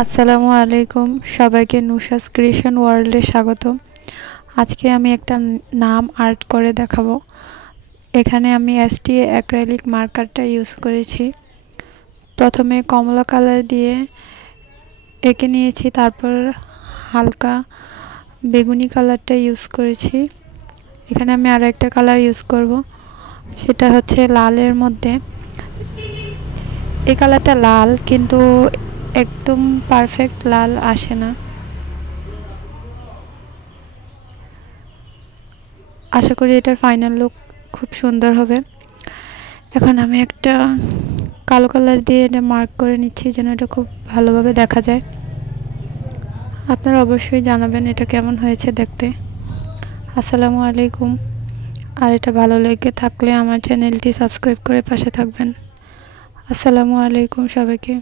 আসসালামু আলাইকুম সবাইকে নুশাস ক্রিয়েশন ওয়ার্ল্ডে স্বাগত। আজকে আমি একটা নাম আর্ট করে দেখাবো। এখানে আমি এসটিএ অ্যাক্রিলিক মার্কারটা ইউজ করেছি। প্রথমে কমলা কালার দিয়ে এঁকে নিয়েছি, তারপর হালকা বেগুনি কালারটা ইউজ করেছি। এখানে আমি আরো একটা কালার ইউজ করব, সেটা হচ্ছে লালের মধ্যে। এই কালারটা লাল, কিন্তু একদম পারফেক্ট লাল আসে না। আশা করি এটার ফাইনাল লুক খুব সুন্দর হবে। এখন আমি একটা কালো কালার দিয়ে এটা মার্ক করে নিচ্ছি, যেন এটা খুব ভালোভাবে দেখা যায়। আপনারা অবশ্যই জানাবেন এটা কেমন হয়েছে দেখতে। আসসালামু আলাইকুম। আর এটা ভালো লেগে থাকলে আমার চ্যানেলটি সাবস্ক্রাইব করে পাশে থাকবেন। আসসালামু আলাইকুম সবাইকে।